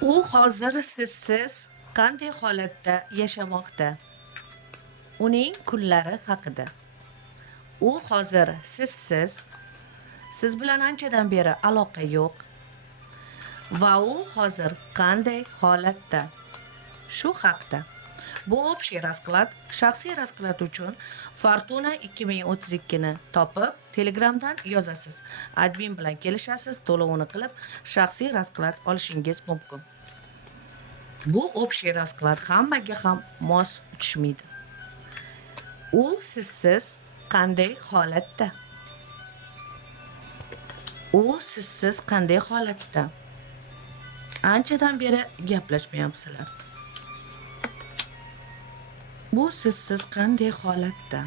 U hozir sizsiz qanday holatda yashamoqda? Uning kunlari haqida. U hozir siz bilan anchadan beri aloqa yo'q va u hozir qanday holatda? Shu haqda. Bu общий расклад, shaxsiy расклад uchun Fortuna 2032 ni topib, Telegramdan yozasiz. Admin bilan kelishasiz, to'lovini qilib, shaxsiy расклад olishingiz mumkin. Bu общий расклад hammaga ham mos tushmaydi. U sizsiz qanday holatda? U sizsiz qanday holatda? Anchadan beri gaplashmayapsizlar. Bu sizsiz qanday holatda?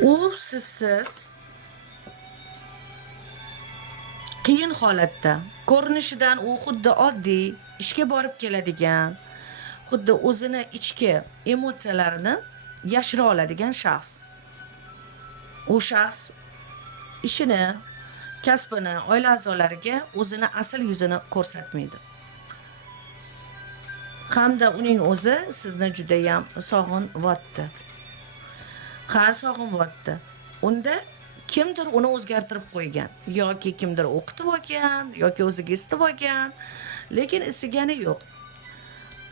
U sizsiz qiyin holatda. Ko'rinishidan u xuddi oddiy, ishga borib keladigan, xuddi o'zini ichki emotsiyalarini yashira oladigan shaxs. U shaxs ishini, kasbini, oila a'zolariga o'zini asl yuzini ko'rsatmaydi. Hamda uning o'zi sizni juda ham sog'inyapti. Ha, sog'inyapti. Unda kimdir uni o'zgartirib qo'ygan, yoki kimdir o'qitib olgan, yoki o'ziga isitib olgan, lekin isigani yo'q.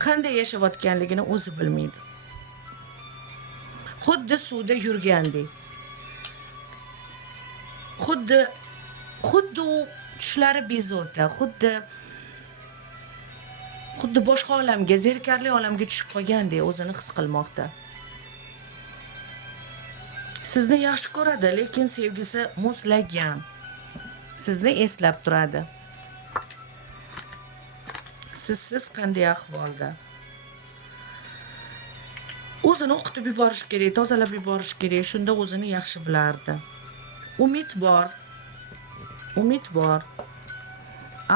Qanday yashayotganligini o'zi bilmaydi. Xuddi suvda yurgandek. Xuddi u tushlari bezovta, xuddi boshqa olamga, zerikarli olamga tushib qolgandek o'zini his qilmoqda. Sizni yaxshi ko'radi, lekin sevgisi muzlagan. Sizni eslab turadi. Sizsiz qanday ahvolda? O'zini o'qitib yuborish kerak, tozalab yuborish kerak, shunda o'zini yaxshi bilardi. Umid bor.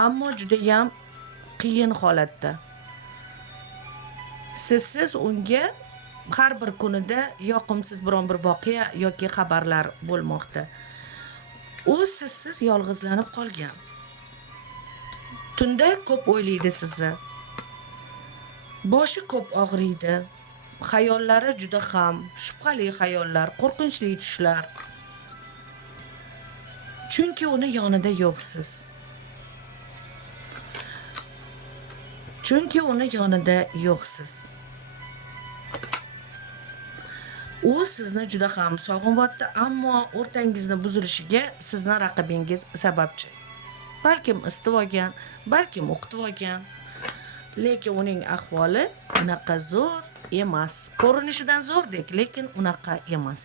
Ammo juda ham qiyin holatda. Sizsiz unga har bir kunida yoqimsiz biron bir voqea yoki xabarlar bo'lmoqda. U sizsiz yolg'izlanib qolgan. Tunda ko'p o'ylaydi sizni. Boshi ko'p og'riydi. Xayollari juda ham shubhali xayollar, qo'rqinchli tushlar. Chunki uni yonida yo'qsiz. U sizni juda ham sog'inyapti, ammo o'rtangizni buzilishiga sizning raqibingiz sababchi. Balkim isitib olgan, balkim o'qitib olgan, lekin uning ahvoli unaqa zo'r emas. Ko'rinishidan zo'rdek, lekin unaqa emas.